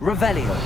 Revelio.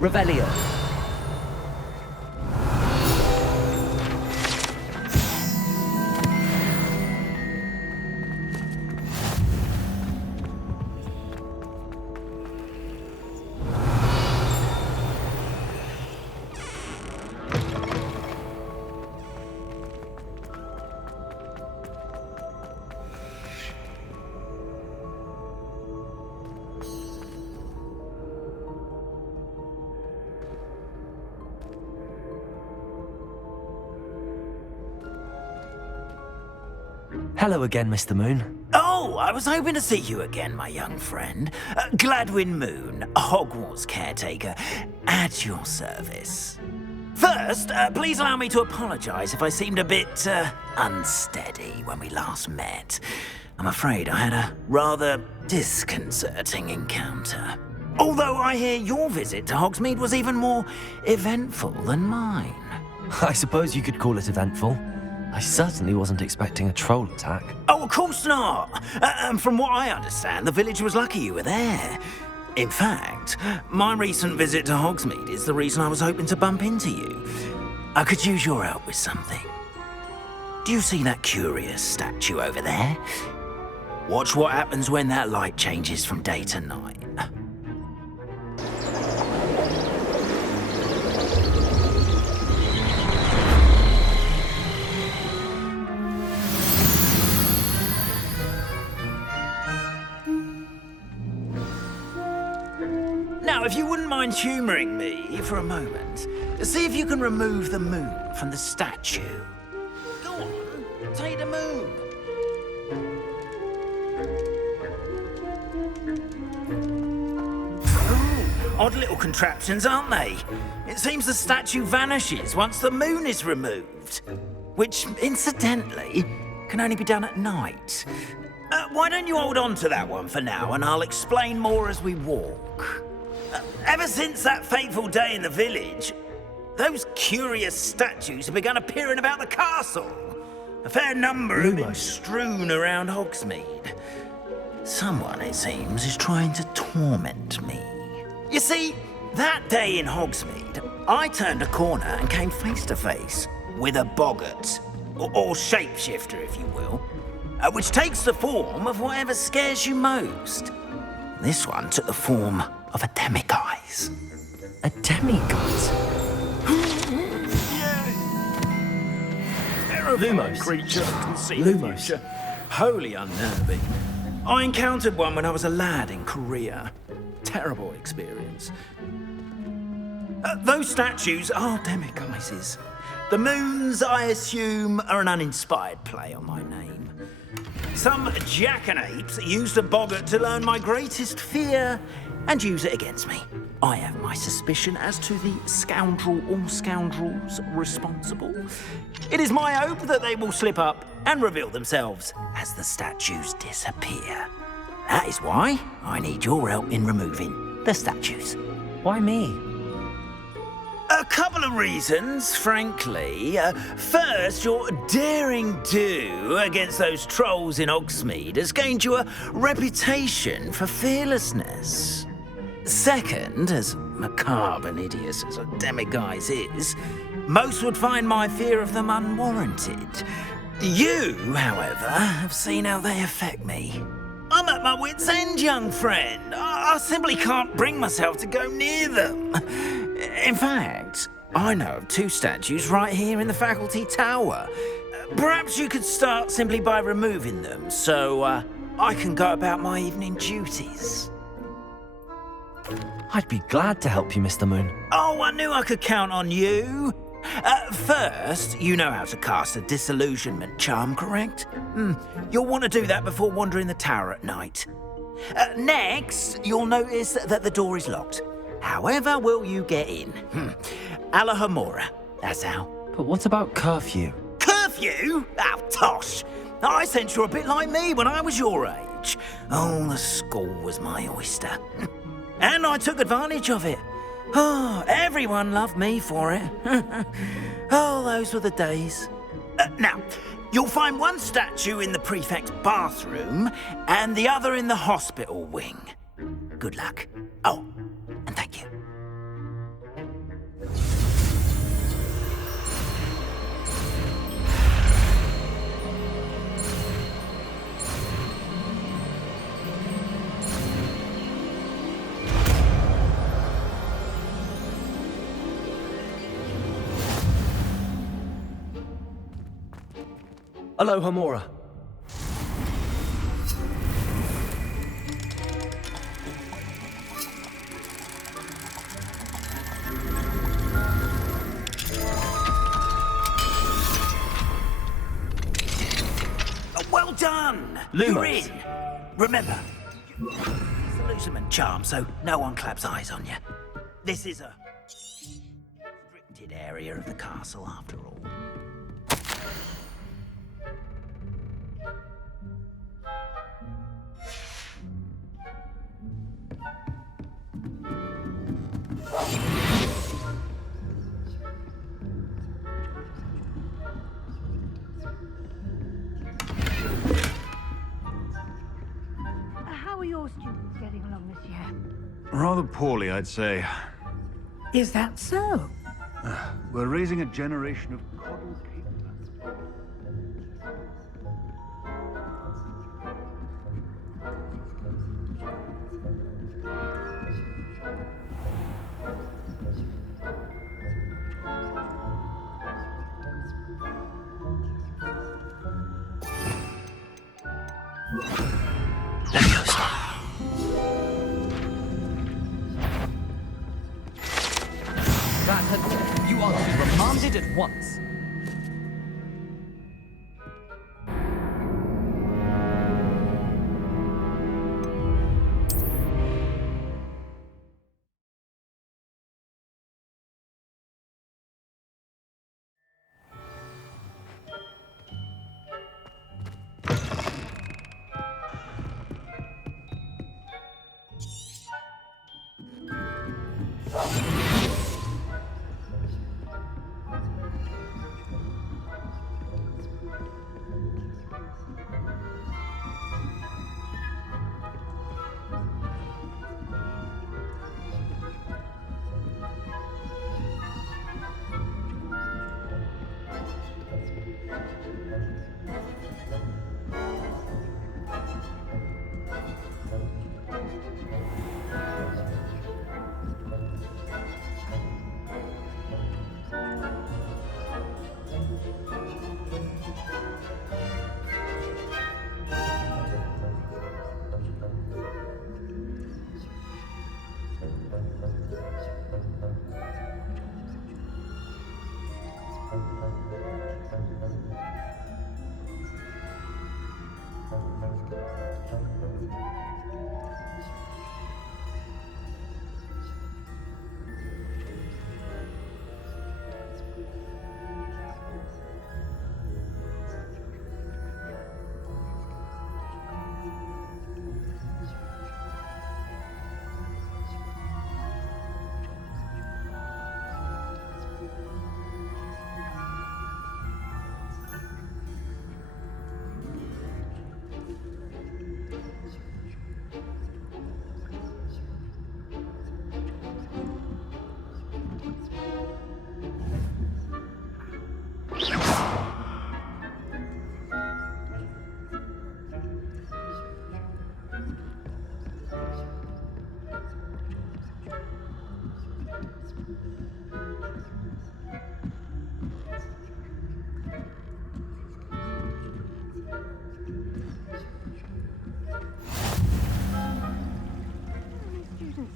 Revelio. Hello again, Mr. Moon. Oh, I was hoping to see you again, my young friend. Gladwin Moon, Hogwarts caretaker, at your service. First, please allow me to apologise if I seemed a bit unsteady when we last met. I'm afraid I had a rather disconcerting encounter. Although I hear your visit to Hogsmeade was even more eventful than mine. I suppose you could call it eventful. I certainly wasn't expecting a troll attack. Oh, of course not. And from what I understand, the village was lucky you were there. In fact, my recent visit to Hogsmeade is the reason I was hoping to bump into you. I could use your help with something. Do you see that curious statue over there? Watch what happens when that light changes from day to night. Now, if you wouldn't mind humouring me for a moment, see if you can remove the moon from the statue. Go on, take the moon. Ooh, odd little contraptions, aren't they? It seems the statue vanishes once the moon is removed, which, incidentally, can only be done at night. Why don't you hold on to that one for now, and I'll explain more as we walk. Ever since that fateful day in the village, those curious statues have begun appearing about the castle. A fair number have been strewn around Hogsmeade. Someone, it seems, is trying to torment me. You see, that day in Hogsmeade, I turned a corner and came face to face with a boggart, or shapeshifter, if you will, which takes the form of whatever scares you most. This one took the form of a demiguise. A demiguise? terrifying Lumos. creature that can see Lumos. the future. Wholly unnerving. I encountered one when I was a lad in Korea. Terrible experience. Those statues are demiguises. The moons, I assume, are an uninspired play on my name. Some jackanapes used a boggart to learn my greatest fear and use it against me. I have my suspicion as to the scoundrel or scoundrels responsible. It is my hope that they will slip up and reveal themselves as the statues disappear. That is why I need your help in removing the statues. Why me? A couple of reasons, frankly. First, your daring do against those trolls in Hogsmeade has gained you a reputation for fearlessness. Second, as macabre and hideous as a demiguise is, most would find my fear of them unwarranted. You, however, have seen how they affect me. I'm at my wit's end, young friend. I simply can't bring myself to go near them. In fact, I know of 2 statues right here in the faculty tower. Perhaps you could start simply by removing them, so I can go about my evening duties. I'd be glad to help you, Mr. Moon. Oh, I knew I could count on you. First, you know how to cast a disillusionment charm, correct? You'll want to do that before wandering the tower at night. Next, you'll notice that the door is locked. However will you get in? Alahomora, that's how. But what about curfew? Curfew? Oh, tosh. I sense you're a bit like me when I was your age. Oh, the school was my oyster. And I took advantage of it. Oh, everyone loved me for it. Oh, those were the days. Now, you'll find one statue in the prefect's bathroom and the other in the hospital wing. Good luck. Oh, and thank you. Aloha Mora. Well done! Lumos. You're in. Remember, disillusionment charm, so no one claps eyes on you. This is a restricted area of the castle, after all. How are your students getting along this year? Rather poorly, I'd say. Is that so? We're raising a generation of coddle capers. That had... You are to be remanded at once.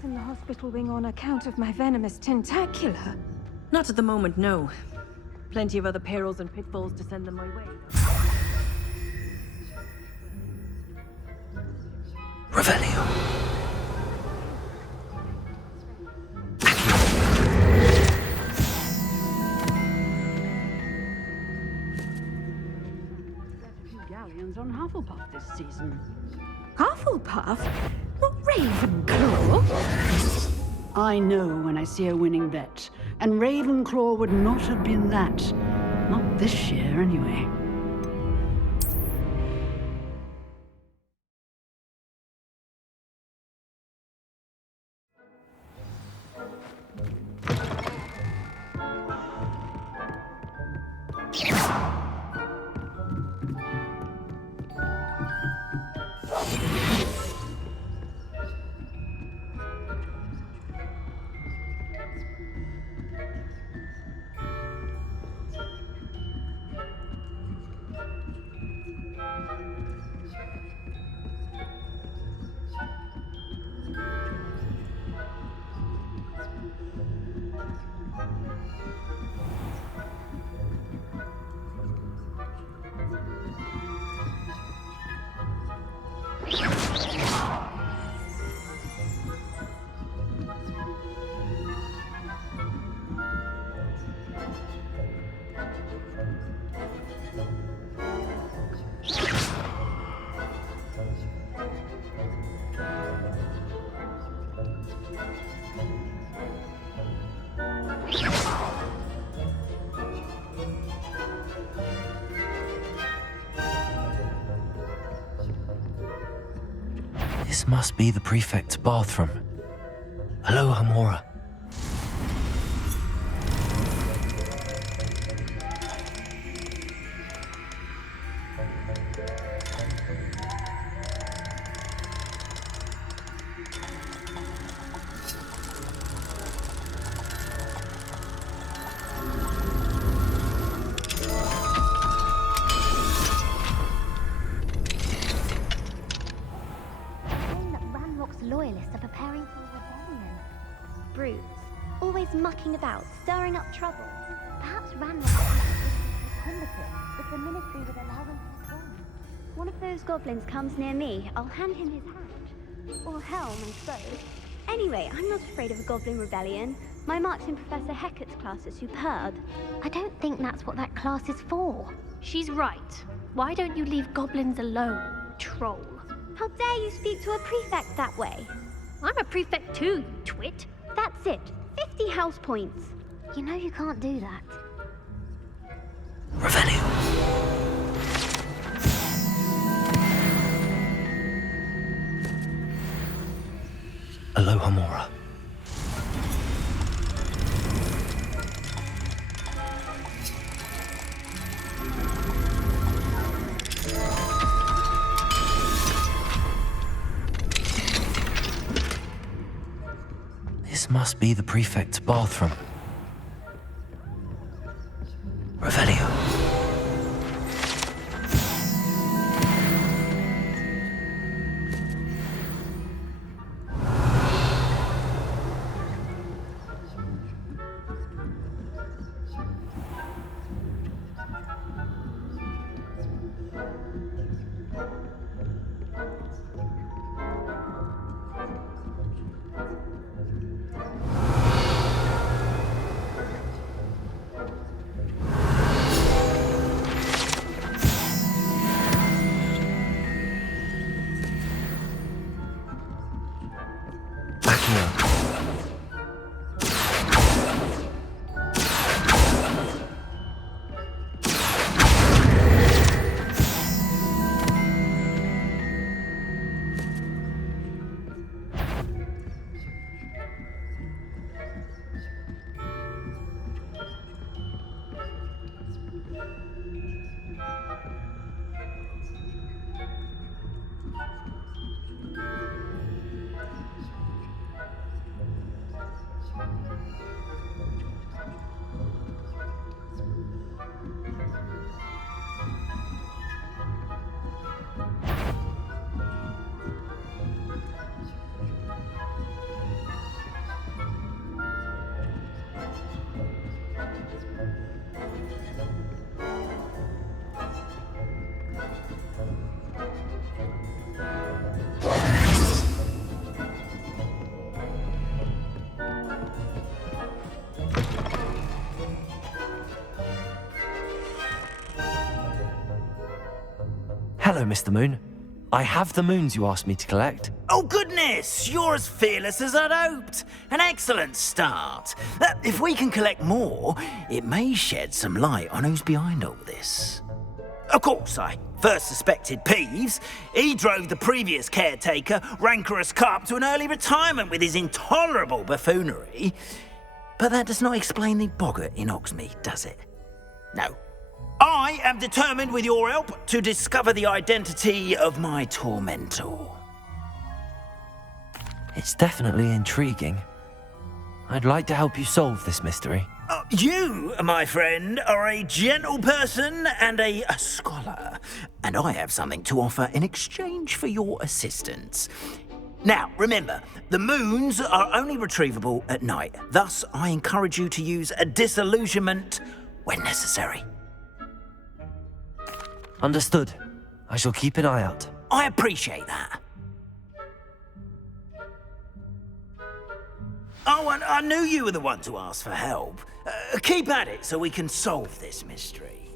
in the hospital wing on account of my venomous tentacular? Not at the moment, no. Plenty of other perils and pitfalls to send them my way. Revelio. Galleons on Hufflepuff this season. Hufflepuff? Not Ravenclaw? I know when I see a winning bet, and Ravenclaw would not have been that. Not this year, anyway. This must be the prefect's bathroom. Hello, Hamora. Loyalists are preparing for a rebellion. Brutes, always mucking about, stirring up trouble. Perhaps Ranrock's combative if the ministry would allow them to return. One of those goblins comes near me, I'll hand him his hat. Or helm and sword. Anyway, I'm not afraid of a goblin rebellion. My marks in Professor Hecat's class are superb. I don't think that's what that class is for. She's right. Why don't you leave goblins alone, troll? How dare you speak to a prefect that way? I'm a prefect too, you twit. That's it. 50 house points. You know you can't do that. Revelio. Hello, Hamora. This must be the prefect's bathroom. Revelio. Hello, Mr. Moon. I have the moons you asked me to collect. Oh, goodness! You're as fearless as I'd hoped. An excellent start. If we can collect more, it may shed some light on who's behind all this. Of course, I first suspected Peeves. He drove the previous caretaker, Rancorous Carp, to an early retirement with his intolerable buffoonery. But that does not explain the boggart in Oxmead, does it? No. I am determined, with your help, to discover the identity of my tormentor. It's definitely intriguing. I'd like to help you solve this mystery. You, my friend, are a gentle person and a scholar, and I have something to offer in exchange for your assistance. Now, remember, the moons are only retrievable at night. Thus, I encourage you to use a disillusionment when necessary. Understood. I shall keep an eye out. I appreciate that. Oh, and I knew you were the one to ask for help. Keep at it so we can solve this mystery.